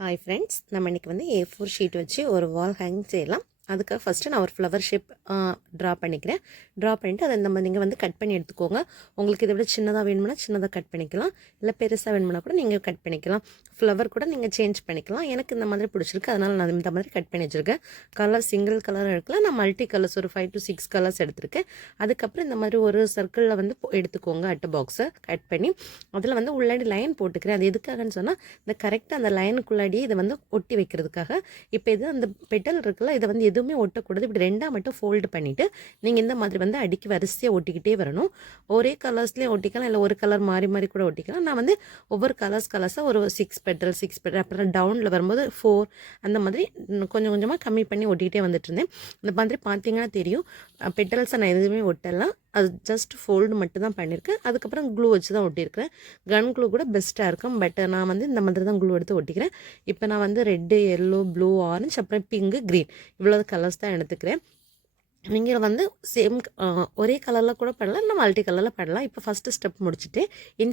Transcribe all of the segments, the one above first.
Hi friends, நம்ம இன்றைக்கி வந்து A4 ஷீட் வச்சு ஒரு வால் ஹேங் செய்யலாம். அதுக்காக ஃபஸ்ட்டு நான் ஒரு ஃப்ளவர் ஷேப் ட்ரா பண்ணிக்கிறேன். ட்ரா பண்ணிவிட்டு அதை நீங்கள் வந்து கட் பண்ணி எடுத்துக்கோங்க. உங்களுக்கு இதை விட சின்னதாக வேணும்னா சின்னதாக கட் பண்ணிக்கலாம், இல்லை பெருசாக வேணும்னா கூட நீங்கள் கட் பண்ணிக்கலாம். ஃப்ளவர் கூட நீங்கள் சேஞ்ச் பண்ணிக்கலாம். எனக்கு இந்த மாதிரி பிடிச்சிருக்கு, அதனால் நான் இந்த மாதிரி கட் பண்ணி வச்சுருக்கேன். கலர் சிங்கிள் கலர் எடுக்கலாம், நான் மல்டி கலர்ஸ் ஒரு 5 to 6 கலர்ஸ் எடுத்திருக்கேன். அதுக்கப்புறம் இந்த மாதிரி ஒரு சர்க்கிளில் வந்து எடுத்துக்கோங்க. அட்டை பாக்ஸை கட் பண்ணி அதில் வந்து உள்ளாடி லைன் போட்டுக்கிறேன். அது எதுக்காகன்னு சொன்னால் இந்த கரெக்டாக அந்த லைனுக்குள்ளாடியே இதை வந்து ஒட்டி வைக்கிறதுக்காக. இப்போ இது அந்த பெட்டல் இருக்குல்ல, இதை வந்து எதுவுமே ஒட்டக்கூடாது. இப்படி ரெண்டாக மட்டும் ஃபோல்டு பண்ணிவிட்டு நீங்கள் இந்த மாதிரி வந்து அடிக்கி வரிசையாக ஒட்டிக்கிட்டே வரணும். ஒரே கலர்ஸ்லேயே ஒட்டிக்கலாம், இல்லை ஒரு கலர் மாறி மாறி கூட ஒட்டிக்கலாம். நான் வந்து ஒவ்வொரு கலர்ஸாக ஒரு 6 பெட்டல் அப்புறம் டவுனில் வரும்போது 4 அந்த மாதிரி கொஞ்சம் கொஞ்சமாக கம்மி பண்ணி ஒட்டிக்கிட்டே வந்துட்டு இருந்தேன். இந்த மாதிரி பார்த்தீங்கன்னா தெரியும், பெட்டல்ஸை நான் எதுவுமே ஒட்டலாம், அது ஜஸ்ட் ஃபோல்டு மட்டும் தான் பண்ணியிருக்கேன். அதுக்கப்புறம் க்ளூ வச்சு தான் ஒட்டியிருக்கிறேன். கன் க்ளூ கூட பெஸ்ட்டாக இருக்கும், பட் நான் வந்து இந்த மாதிரி தான் க்ளூ எடுத்து ஒட்டிக்கிறேன். இப்போ நான் வந்து ரெட்டு, எல்லோ, ப்ளூ, ஆரஞ்சு, அப்புறம் பிங்கு, க்ரீன் இவ்வளோ கலர்ஸ் தான் எடுத்துக்கிறேன். நீங்கள் வந்து சேம் ஒரே கலரில் கூட பண்ணலாம், இல்லை மல்டி கலரில் பண்ணலாம். இப்போ ஃபஸ்ட்டு ஸ்டெப் முடிச்சுட்டு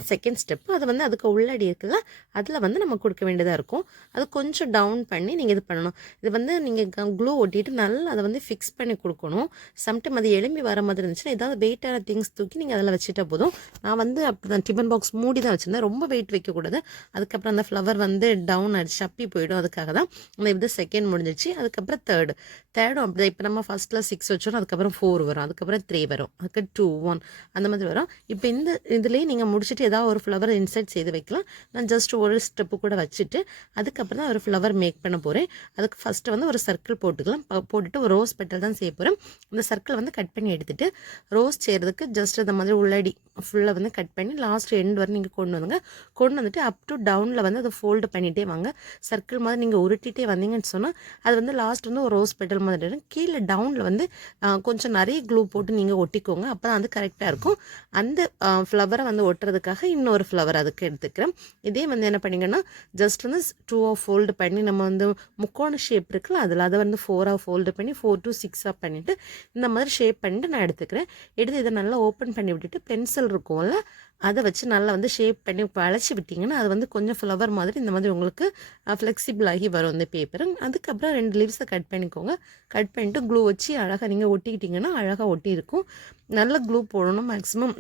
செகண்ட் ஸ்டெப்பு அதை வந்து அதுக்கு உள்ளாடி இருக்குல்ல, அதில் வந்து நம்ம கொடுக்க வேண்டியதாக இருக்கும். அது கொஞ்சம் டவுன் பண்ணி நீங்கள் இது பண்ணணும். இது வந்து நீங்கள் க்ளூ ஒட்டிட்டு நல்லா அதை வந்து ஃபிக்ஸ் பண்ணி கொடுக்கணும். சம்டைம் அது எலும்பி வர மாதிரி இருந்துச்சுன்னா ஏதாவது வெயிட்டான திங்ஸ் தூக்கி நீங்கள் அதில் வச்சுட்டா போதும். நான் வந்து அப்படி தான் டிஃபன் பாக்ஸ் மூடி தான் வச்சுருந்தேன், ரொம்ப வெயிட் வைக்கக்கூடாது. அதுக்கப்புறம் அந்த ஃப்ளவர் வந்து டவுன் ஆகிடுச்சு, சப்பி போயிடும். அதுக்காக தான் இந்த இது செகண்ட் முடிஞ்சிச்சு. அதுக்கப்புறம் தேர்டும் அப்படி தான். இப்போ நம்ம ஃபஸ்ட்டில் 6 வச்சோம், அதுக்கப்புறம் 4 வரும், அதுக்கப்புறம் 3 வரும், அதுக்கு 2, 1 அந்த மாதிரி வரும். இப்போ இந்த இதுலேயே நீங்கள் முடிச்சுட்டு ஏதாவது ஒரு ஃப்ளவர் இன்சர்ட் செய்து வைக்கலாம். நான் ஜஸ்ட் ஒரு ஸ்டெப்பு கூட வச்சுட்டு அதுக்கப்புறம் தான் ஒரு ஃப்ளவர் மேக் பண்ண போகிறேன். அதுக்கு ஃபஸ்ட்டு வந்து ஒரு சர்க்கிள் போட்டுக்கலாம். போட்டுட்டு ஒரு ரோஸ் பெட்டல் தான் செய்ய போகிறேன். இந்த சர்க்கிள் வந்து கட் பண்ணி எடுத்துகிட்டு ரோஸ் செய்கிறதுக்கு ஜஸ்ட் இந்த மாதிரி உள்ளடி ஃபுல்லாக வந்து கட் பண்ணி லாஸ்ட் எண்ட் வரை நீங்கள் கொண்டு வந்துட்டு அப் டு டவுனில் வந்து அதை ஃபோல்டு பண்ணிகிட்டே வாங்க. சர்க்கிள் மாதிரி நீங்கள் உருட்டிகிட்டே வந்தீங்கன்னு சொன்னால் அது வந்து லாஸ்ட் வந்து ஒரு ரோஸ் பெட்டல் மாதிரி இருக்கும். கீழே டவுனில் வந்து கொஞ்சம் நிறைய க்ளூ போட்டு நீங்கள் ஒட்டிக்கோங்க, அப்போ தான் அது கரெக்டாக இருக்கும். அந்த ஃப்ளவரை வந்து ஒட்டுறதுக்காக இன்னொரு ஃப்ளவர் அதுக்கு எடுத்துக்கிறேன். இதே வந்து என்ன பண்ணிங்கன்னா ஜஸ்ட் வந்து 2 ஃபோல்டு பண்ணி நம்ம வந்து முக்கோண ஷேப் இருக்குல்ல, அதில் அதை வந்து 4 ஃபோல்டு பண்ணி 4 to 6 பண்ணிவிட்டு இந்த மாதிரி ஷேப் பண்ணிட்டு நான் எடுத்துக்கிறேன். எடுத்து இதை நல்லா ஓப்பன் பண்ணி விட்டுட்டு பென்சில் இருக்கும்ல, அதை வச்சு நல்லா வந்து ஷேப் பண்ணி வளைச்சி விட்டிங்கன்னா அது வந்து கொஞ்சம் ஃப்ளவர் மாதிரி இந்த மாதிரி உங்களுக்கு ஃப்ளெக்சிபிள் ஆகி வரும் இந்த பேப்பர். அதுக்கப்புறம் 2 லீவ்ஸை கட் பண்ணிக்கோங்க. கட் பண்ணிட்டு க்ளூ வச்சு அழகாக நீங்கள் ஒட்டிக்கிட்டிங்கன்னா அழகாக ஒட்டி இருக்கும். நல்ல க்ளூ போடணும். மேக்ஸிமம்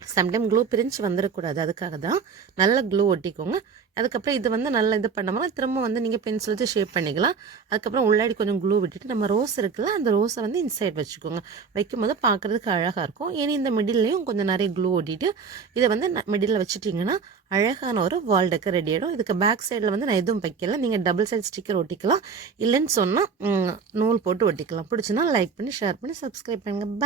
சம்டைம் க்ளூ பிரிஞ்சு வந்துடக்கூடாது, அதுக்காக தான் நல்ல க்ளூ ஒட்டிக்கோங்க. அதுக்கப்புறம் இது வந்து நல்லா இது பண்ணோம்னா திரும்ப வந்து நீங்கள் பென்சில் வச்சு ஷேப் பண்ணிக்கலாம். அதுக்கப்புறம் உள்ளாடி கொஞ்சம் க்ளூ விட்டுட்டு நம்ம ரோஸ் இருக்குல்ல, அந்த ரோஸை வந்து இன்சைட் வச்சுக்கோங்க. வைக்கும்போது பார்க்குறதுக்கு அழகாக இருக்கும். இனி இந்த மிடில்லையும் கொஞ்சம் நிறைய க்ளூ ஒட்டிட்டு இதை வந்து மிடில் வச்சுட்டிங்கன்னா அழகான ஒரு வால் டெக்கர் ரெடி ஆகிடும். இதுக்கு பேக் சைடில் வந்து நான் எதுவும் வைக்கல, நீங்கள் டபுள் சைட் ஸ்டிக்கர் ஒட்டிக்கலாம், இல்லைன்னு சொன்னால் நூல் போட்டு ஒட்டிக்கலாம். பிடிச்சுன்னா லைக் பண்ணி ஷேர் பண்ணி சப்ஸ்கிரைப் பண்ணுங்கள்.